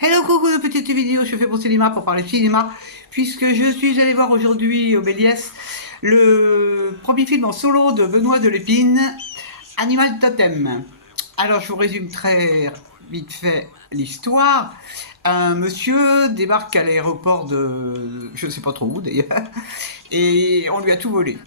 Hello, coucou de petite vidéo, je fais mon cinéma pour parler de cinéma, puisque je suis allé voir aujourd'hui au Béliès le premier film en solo de Benoît de Lépine, Animal Totem. Alors je vous résume très vite fait l'histoire. Un monsieur débarque à l'aéroport de je ne sais pas trop où d'ailleurs, et on lui a tout volé.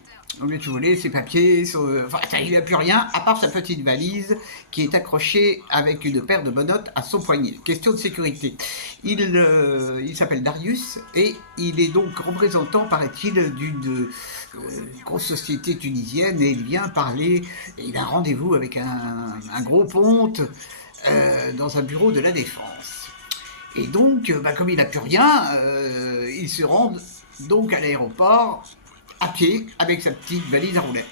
On lui a tout volé, ses papiers, enfin, il n'a plus rien, à part sa petite valise qui est accrochée avec une paire de menottes à son poignet. Question de sécurité. Il s'appelle Darius et il est donc représentant, paraît-il, d'une grosse société tunisienne et il vient parler, et il a un rendez-vous avec un gros ponte dans un bureau de la Défense. Et donc, comme il n'a plus rien, il se rend donc à l'aéroport à pied avec sa petite valise à roulettes.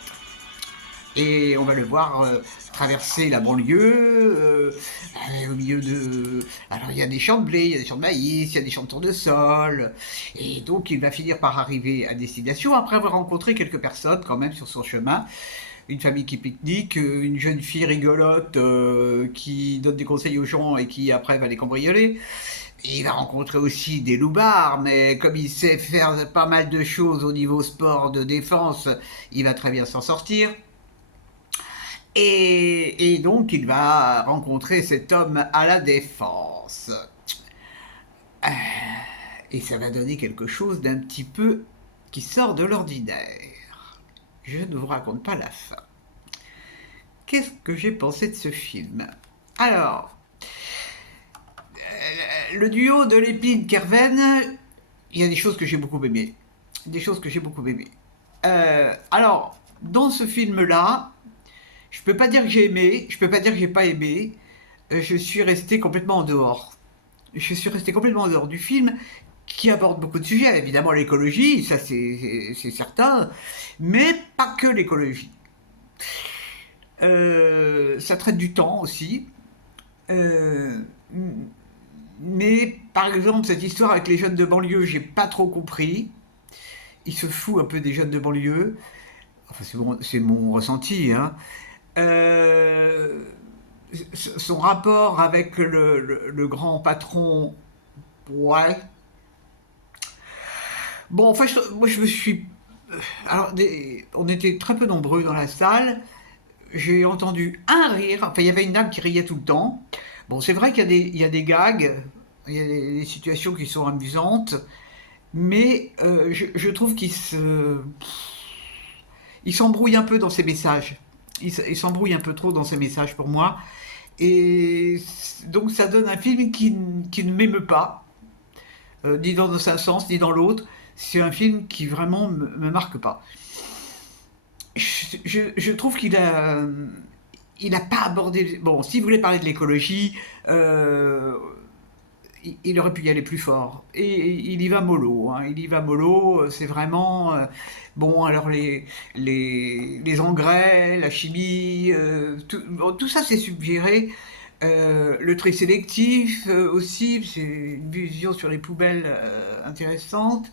Et on va le voir traverser la banlieue, au milieu de... Alors il y a des champs de blé, il y a des champs de maïs, il y a des champs de tournesol. Et donc il va finir par arriver à destination après avoir rencontré quelques personnes quand même sur son chemin. Une famille qui pique-nique, une jeune fille rigolote qui donne des conseils aux gens et qui après va les cambrioler. Et il va rencontrer aussi des loupards, mais comme il sait faire pas mal de choses au niveau sport de défense, il va très bien s'en sortir. Et donc il va rencontrer cet homme à la Défense. Et ça va donner quelque chose d'un petit peu qui sort de l'ordinaire. Je ne vous raconte pas la fin. Qu'est-ce que j'ai pensé de ce film? Alors, le duo de Lépine-Kerven, il y a des choses que j'ai beaucoup aimées. Des choses que j'ai beaucoup aimées. Alors, dans ce film-là, je peux pas dire que j'ai aimé, je peux pas dire que j'ai pas aimé. Je suis resté complètement en dehors. Je suis resté complètement en dehors du film qui aborde beaucoup de sujets. Évidemment, l'écologie, ça c'est certain, mais pas que l'écologie. Ça traite du temps aussi. Euh, mais par exemple, cette histoire avec les jeunes de banlieue, j'ai pas trop compris. Il se fout un peu des jeunes de banlieue. Enfin, c'est mon ressenti, hein. Euh, Son rapport avec le grand patron, ouais. Bon, enfin, moi je me suis. Alors, on était très peu nombreux dans la salle. J'ai entendu un rire. Enfin, il y avait une dame qui riait tout le temps. Bon, c'est vrai il y a des gags, il y a des situations qui sont amusantes, mais je trouve il s'embrouille un peu dans ses messages. Il s'embrouille un peu trop dans ses messages pour moi. Et donc ça donne un film qui ne m'émeut pas, ni dans un sens, ni dans l'autre. C'est un film qui vraiment me marque pas. Je trouve il a pas abordé. Bon, s'il voulait parler de l'écologie, il aurait pu y aller plus fort. Et il y va mollo. Hein. Il y va mollo. C'est vraiment bon. Alors les engrais, la chimie, bon, tout ça c'est suggéré. Le tri sélectif aussi, c'est une vision sur les poubelles intéressante.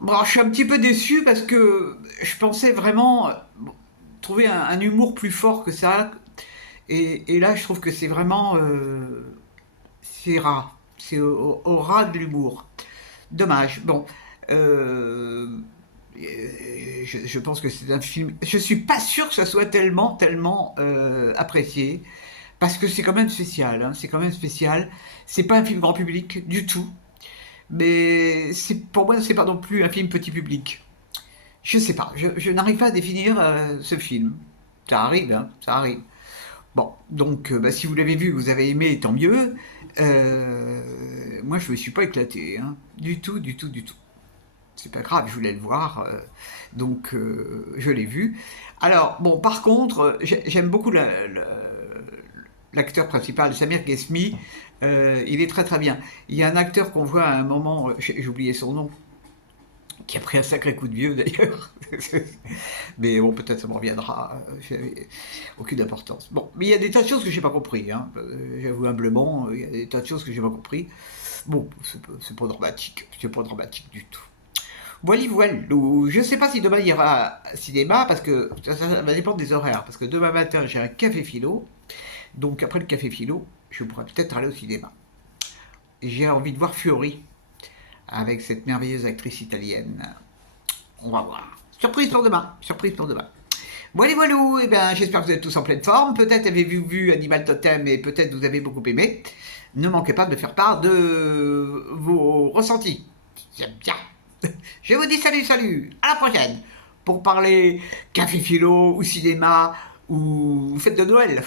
Bon, je suis un petit peu déçu parce que je pensais vraiment trouver un humour plus fort que ça. Et là, je trouve que c'est vraiment... c'est ras. C'est au ras de l'humour. Dommage. Bon. Euh, je pense que c'est un film... Je suis pas sûr que ça soit tellement apprécié. Parce que c'est quand même spécial. Hein, c'est quand même spécial. C'est pas un film grand public du tout. Mais pour moi, c'est pas non plus un film petit public. Je sais pas, je n'arrive pas à définir ce film. Ça arrive, hein, ça arrive. Bon, donc si vous l'avez vu, vous avez aimé, tant mieux. Moi, je me suis pas éclaté, hein. Du tout, du tout, du tout. C'est pas grave, je voulais le voir, donc je l'ai vu. Alors, bon, par contre, j'aime beaucoup l'acteur principal, Samir Ghesmi. Il est très très bien. Il y a un acteur qu'on voit à un moment, j'ai oublié son nom, qui a pris un sacré coup de vieux d'ailleurs. Mais bon, peut-être ça me reviendra. J'avais aucune importance. Bon, mais il y a des tas de choses que j'ai pas compris. Hein. J'avoue humblement, il y a des tas de choses que j'ai pas compris. Bon, c'est pas dramatique. C'est pas dramatique du tout. Voilà, voilà. Je sais pas si demain il y aura cinéma parce que ça va dépendre des horaires. Parce que demain matin j'ai un café philo. Donc après le café philo, je pourrais peut-être aller au cinéma. J'ai envie de voir Fury avec cette merveilleuse actrice italienne. On va voir. Surprise pour demain. Surprise pour demain. Voilà, voilà, eh bien, j'espère que vous êtes tous en pleine forme. Peut-être avez-vous vu Animal Totem et peut-être vous avez beaucoup aimé. Ne manquez pas de faire part de vos ressentis. J'aime bien. Je vous dis salut, salut. À la prochaine. Pour parler café philo ou cinéma ou fête de Noël.